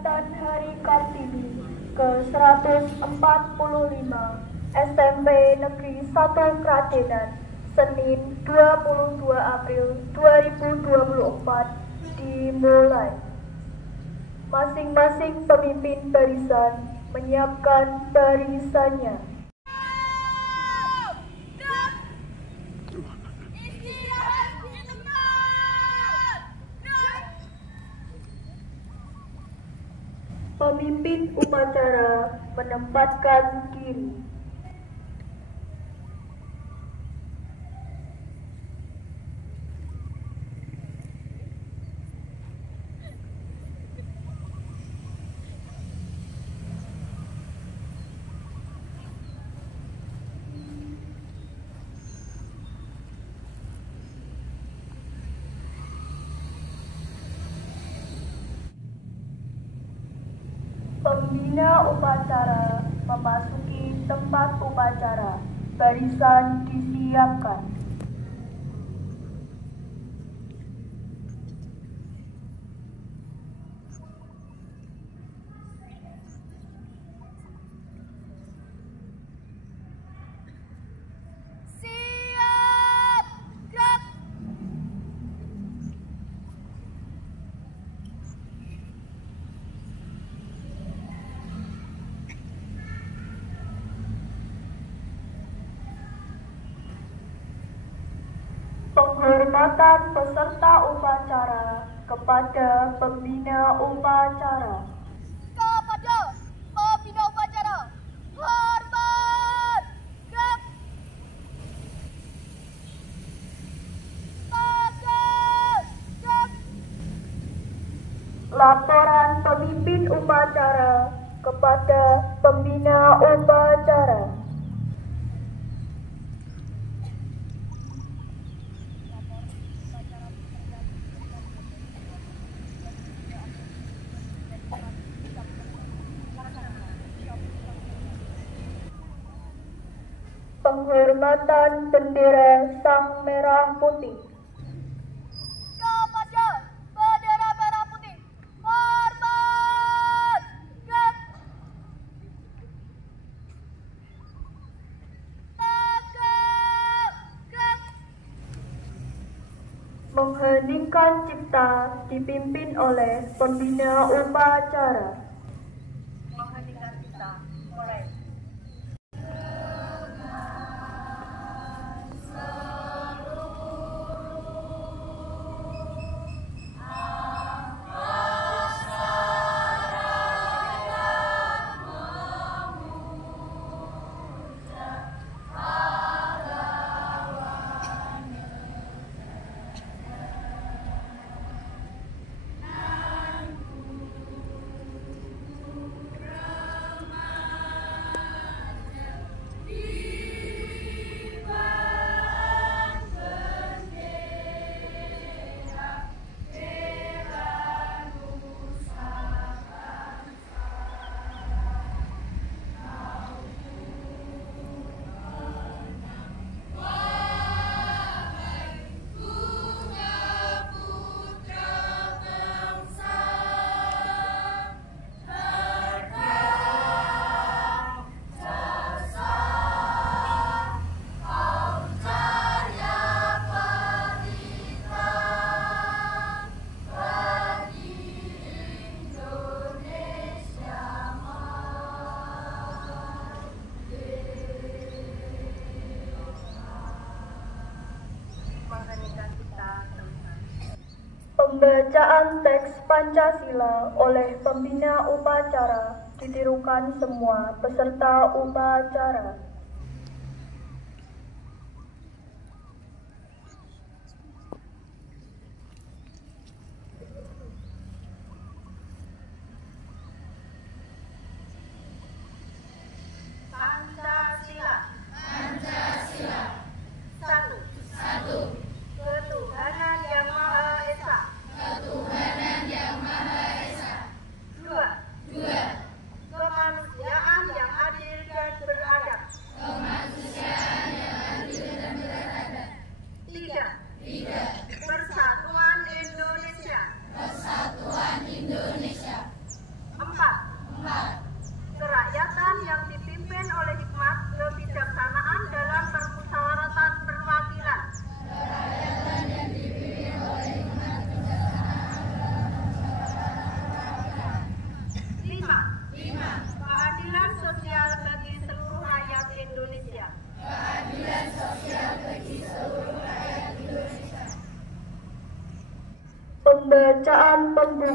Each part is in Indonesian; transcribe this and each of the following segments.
peringatan Hari Kartini ke-145 SMP Negeri 1 Kradenan, Senin 22 April 2024 dimulai. Masing-masing pemimpin barisan menyiapkan barisannya. Pemimpin upacara menempatkan diri. Pembina upacara memasuki tempat upacara. Barisan disiapkan. Penghormatan peserta upacara kepada pembina upacara. Kepada pembina upacara, hormat, gerak, tegak, gerak. Laporan pemimpin upacara kepada pembina upacara. Penghormatan bendera Sang Merah Putih. Kepada bendera merah putih, hormat, gerak, tegak, gerak. Mengheningkan cipta dipimpin oleh pembina upacara. Mengheningkan cipta, mulai. Pembacaan teks Pancasila oleh pembina upacara ditirukan semua peserta upacara. Pancasila. Pancasila. Satu. Ketuhanan Yang Maha Esa. Ketuhanan Yang Maha Esa. Dua. Dua. Kemanusiaan yang adil dan beradab.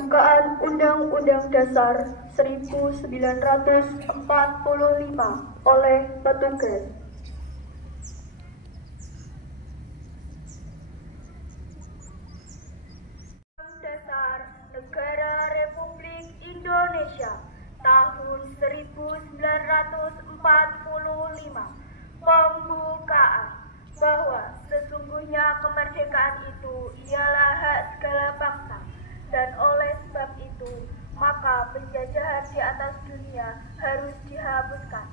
Pembukaan Undang-Undang Dasar 1945 oleh petugas. Dasar Negara Republik Indonesia tahun 1945. Pembukaan bahwa sesungguhnya kemerdekaan itu ialah hak segala bangsa, dan oleh sebab itu maka penjajahan di atas dunia harus dihapuskan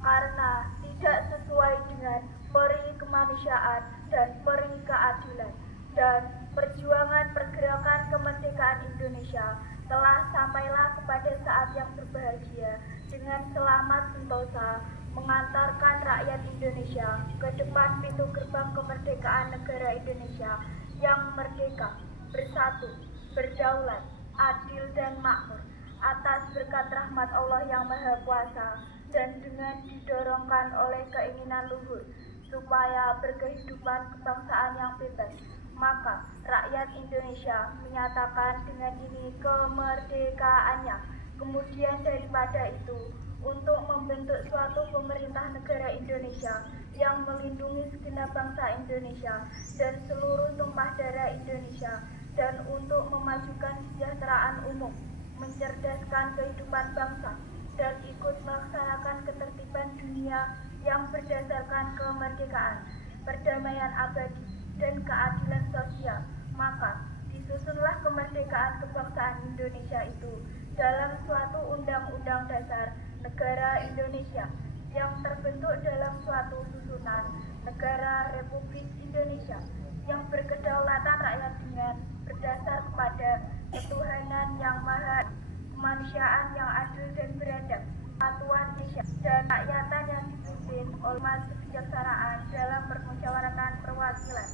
karena tidak sesuai dengan peri kemanusiaan dan peri keadilan, dan perjuangan pergerakan kemerdekaan Indonesia telah sampailah kepada saat yang berbahagia dengan selamat sentosa mengantarkan rakyat Indonesia ke depan pintu gerbang kemerdekaan negara Indonesia yang merdeka, bersatu, berdaulat, adil dan makmur atas berkat rahmat Allah yang Maha Kuasa, dan dengan didorongkan oleh keinginan luhur supaya berkehidupan kebangsaan yang bebas, maka rakyat Indonesia menyatakan dengan ini kemerdekaannya. Kemudian daripada itu, untuk membentuk suatu pemerintah negara Indonesia yang melindungi segenap bangsa Indonesia dan seluruh tumpah darah Indonesia, dan untuk memajukan kesejahteraan umum, mencerdaskan kehidupan bangsa, dan ikut melaksanakan ketertiban dunia yang berdasarkan kemerdekaan, perdamaian abadi, dan keadilan sosial, maka disusunlah kemerdekaan kebangsaan Indonesia itu dalam suatu undang-undang dasar negara Indonesia yang terbentuk dalam suatu susunan negara Republik Indonesia yang berkedaulatan rakyat dengan berdasar kepada ketuhanan yang maha, kemanusiaan yang adil dan beradab, kesatuan Indonesia, dan rakyatan yang dipimpin oleh kebijaksanaan dalam permusyawaratan perwakilan,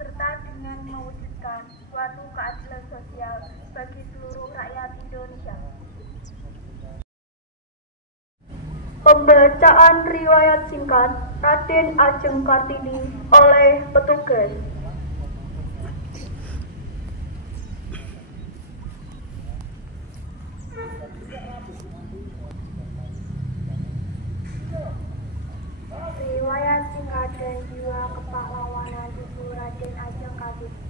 serta dengan mewujudkan suatu keadilan sosial bagi seluruh rakyat Indonesia. Pembacaan riwayat singkat Raden Ajeng Kartini oleh petugas. Riwayat singkat dan jiwa kepahlawanan Ibu Raden Ajeng Kartini.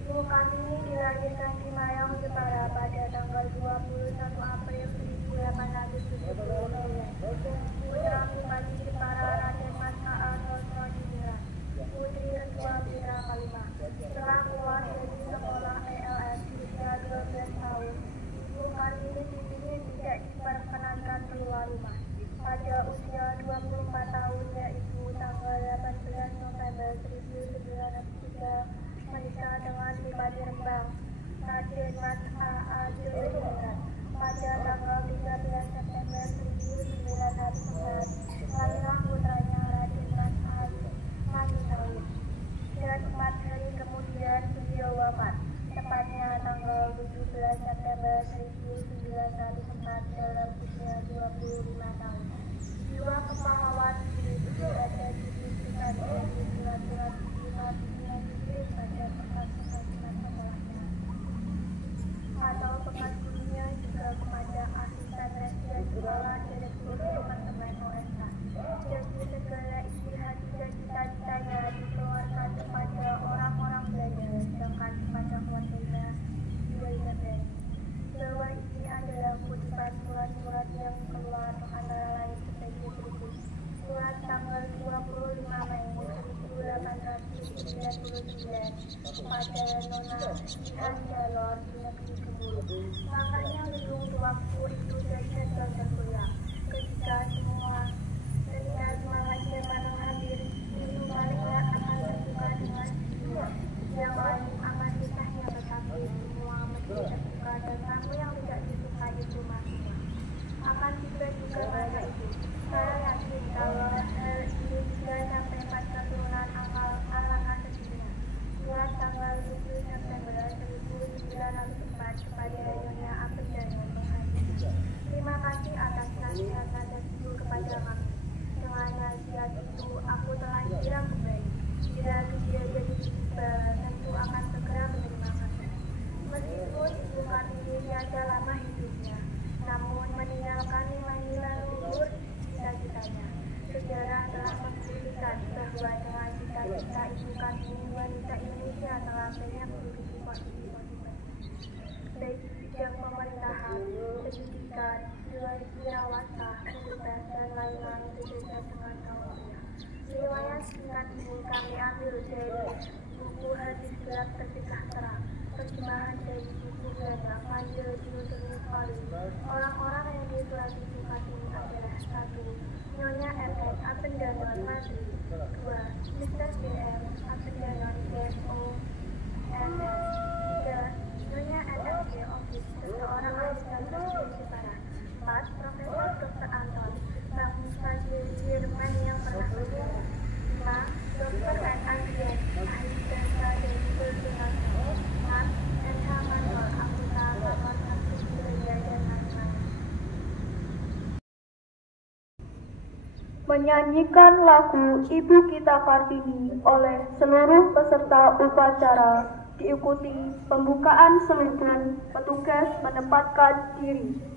Ibu Kartini dilahirkan di Mayang, Jepara pada tanggal 21 April 1879. Putra Bupati Jepara Raden Mas A.A. Sosrodiningrat, putri Ketua Mitra Kalima. Setelah keluar dari sekolah ELS di usia 12 tahun, Ibu Kartini dipilih tidak diperkenankan keluar rumah. Pada usia 24 tahun, yaitu tanggal 18 November 1903, menikah dengan Bupati Rembang, Raden Mas A.A. Sosrodiningrat. Pada tanggal 13 September 1904, lahirlah putranya Raden Mas A.A. Dan 4 hari kemudian beliau wafat, tepatnya tanggal 17 September 1904 dalam usia 25 tahun. Jiwa kepahlawan itu ada di diberikan dari surat-surat surat yang ditulis pada bekas-bekas sekolahnya atau bekas gurunya, juga kepada asisten residen sekolah, direktur departemen OSK. Jadi segala isi hati dan cita-citanya dikeluarkan kepada orang-orang belajar, sedangkan kepada keluarganya Elizabeth. Bahwa ini adalah kutipan surat-surat yang keluar antara lain sebagai berikut. Surat tanggal 25 Mei 1899 kepada Nona Ihan Jalor di negeri Kebul. Makanya belum waktu itu saja dan tergoyang ketika semua Jerman hadir. Itu baliklah akan terbuka dengan jiwa yang lain akan kisahnya, tetapi semua mesti terbuka, dan kamu yang tidak disuka itu masuk akan juga bahasa itu. Saya yakin kalau hal ini juga sampai pada turunan alangan sedunia. Surat tanggal 7 September 1904 kepada Nyonya Abedano Menghadi. Terima kasih atas nasihat dan ibu kepada sesuai dengan cita-cita Ibu Kartini, wanita Indonesia telah banyak memiliki kontribusi baik di bidang pemerintahan, pendidikan, wirausaha, militer, dan lain-lain berbeda dengan kaumnya. Riwayat singkat ini kami ambil dari buku Hadis Gelap Tercegah Terang, terjemahan dari buku Ganda Panjel Dinutulis Palu. Orang-orang yang ditelati Ibu Kartini adalah 1. Nyonya RS Apendanon Madri, 2. Mr. BM Apendanon DSO SS, 3. Nyonya NFG Office, seorang asisten stasiun Jepara, 4. Profesor Dr. Anton, Bank Mustazil Jerman yang pernah bergabung, 5. Dr. N. Andrian, ahli bahasa dari Bergenasio, 6. NH Manuel, anggota Kamar Kasus Budaya dan lain-lain. Menyanyikan lagu Ibu Kita Kartini oleh seluruh peserta upacara, diikuti pembukaan selipun petugas menempatkan diri.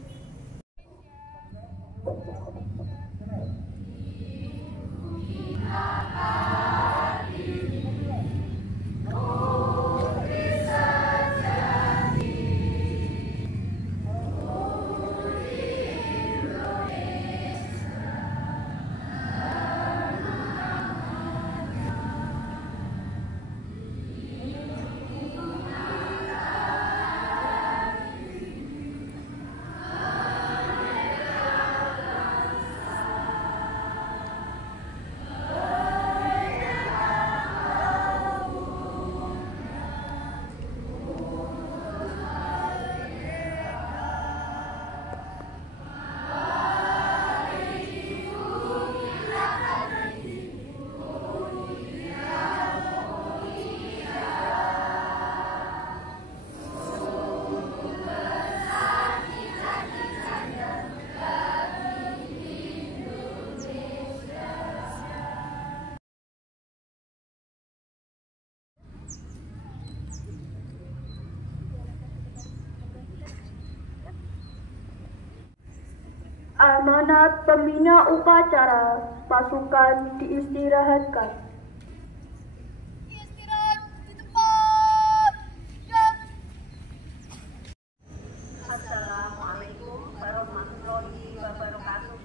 Amanat pembina upacara, pasukan diistirahatkan. Istirahat di tempat. Assalamualaikum warahmatullahi wabarakatuh.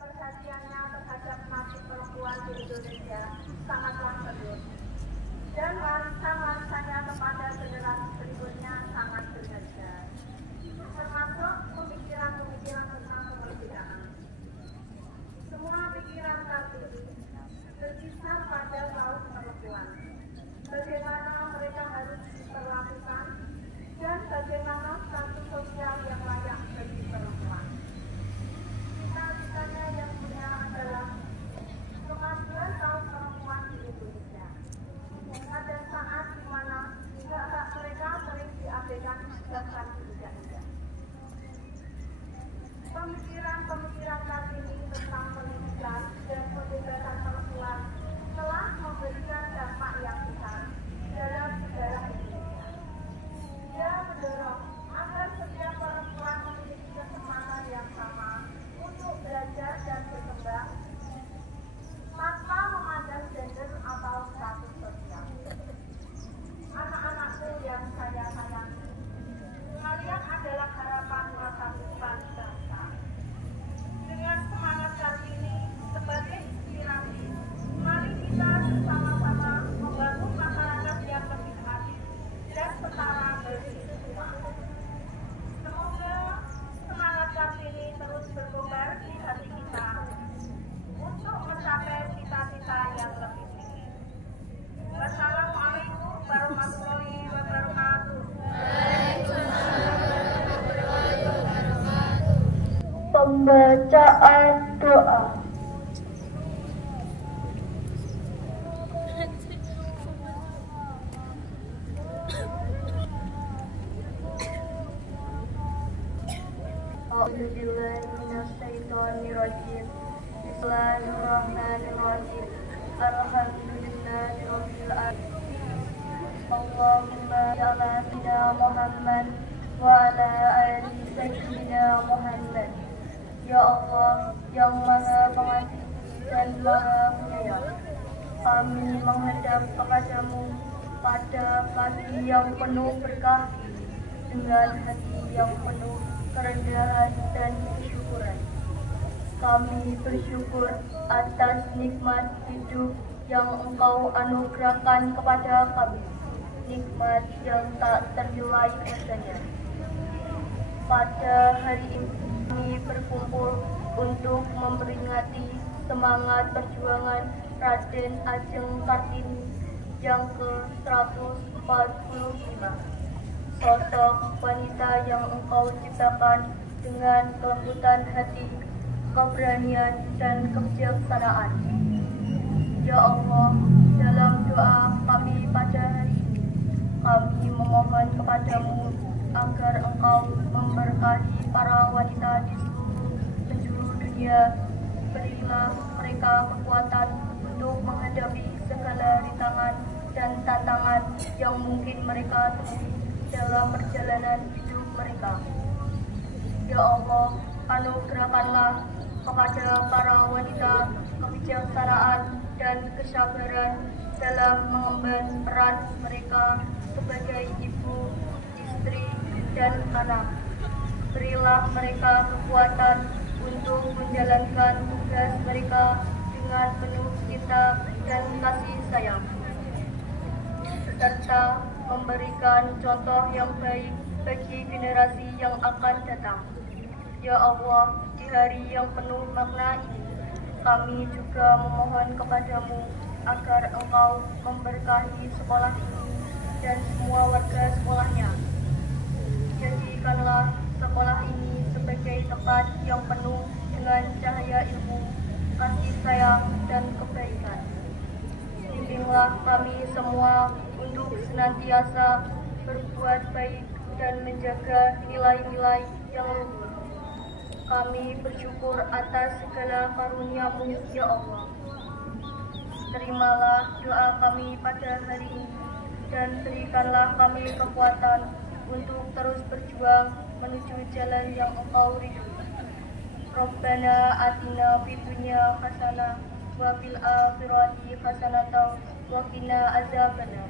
Perhatiannya terhadap nasib perempuan di Indonesia sangatlah serius, dan warisan-warisannya kepada generasi berikutnya sangat berharga, termasuk pemikiran-pemikiran tentang kemerdekaan. Semua pikiran Kartini berkisar pada kaum perempuan, bagaimana mereka harus diperlakukan, dan bagaimana status sosial yang layak bagi perempuan. Cita-citanya yang mulia adalah kemajuan kaum perempuan di Indonesia. Ada saat di mana hak mereka sering diabaikan bahkan diinjak-injak. Pemikiran-pemikiran Kartini tentang pendidikan dan pembebasan perempuan telah memberikan dampak yang besar dalam sejarah Indonesia. Dia mendorong agar setiap perempuan memiliki kesempatan yang sama untuk belajar dan berkembang tanpa memandang gender atau status sosial. Anak-anakku yang saya sayangi, kalian adalah harapan masa depan bangsa. Dengan semangat Kartini sebagai inspirasi, mari kita bersama-sama membangun masyarakat yang lebih adil dan setara bagi semua. Semoga semangat Kartini terus berkobar di hati kita untuk mencapai cita-cita yang lebih tinggi. Wassalamualaikum warahmatullahi wabarakatuh. Pembacaan doa. A'udzubillahiminasyaitonirrajim. Bismillahirrahmanirrahim. Alhamdulillahirabbil alamin. Allahumma shalli ala Muhammad wa ala ali sayyidina Muhammad. yang Maha Pengasih dan Maha Penyayang. Kami menghadap kepadamu pada pagi yang penuh berkah dengan hati yang penuh kerendahan dan kesyukuran. Kami bersyukur atas nikmat hidup yang Engkau anugerahkan kepada kami, nikmat yang tak ternilai harganya. Pada hari ini kami berkumpul untuk memperingati semangat perjuangan Raden Ajeng Kartini yang ke-145. Sosok wanita yang Engkau ciptakan dengan kelembutan hati, keberanian, dan kebijaksanaan. Ya Allah, dalam doa kami pada hari ini, kami memohon kepadamu agar Engkau memberkahi para wanita di penjuru dunia. Berilah mereka kekuatan untuk menghadapi segala rintangan dan tantangan yang mungkin mereka temui dalam perjalanan hidup mereka. Ya Allah, anugerahkanlah kepada para wanita kebijaksanaan dan kesabaran dalam mengemban peran mereka sebagai ibu, istri, dan anak. Berilah mereka kekuatan untuk menjalankan tugas mereka dengan penuh cinta dan kasih sayang, serta memberikan contoh yang baik bagi generasi yang akan datang. Ya Allah, di hari yang penuh makna ini, kami juga memohon kepadamu agar Engkau memberkahi sekolah ini dan semua warga sekolahnya. Jadikanlah sekolah ini sebagai tempat yang penuh dengan cahaya ilmu, kasih sayang, dan kebaikan. Bimbinglah kami semua untuk senantiasa berbuat baik dan menjaga nilai-nilai yang luhur. Kami bersyukur atas segala karunia-Mu, ya Allah. Terimalah doa kami pada hari ini dan berikanlah kami kekuatan untuk terus berjuang menuju jalan yang Engkau ridhoi. Rabbana atina fid dunya hasanah wa fil akhirati hasanah wa qina azabannar.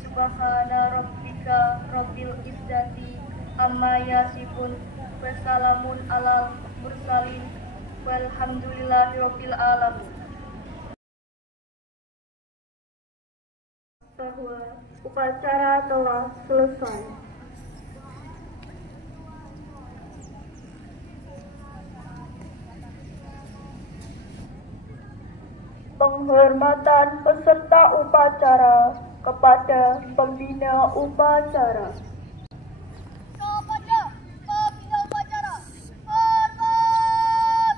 Subhana rabbika rabbil izzati amma yasifun wa salamun alal mursalin walhamdulillahi rabbil alamin. Bahwa upacara telah selesai. Penghormatan peserta upacara kepada pembina upacara. Kepada pembina upacara, hormat.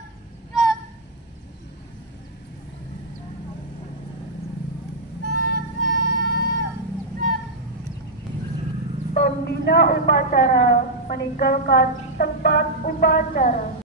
Pembina upacara meninggalkan tempat upacara.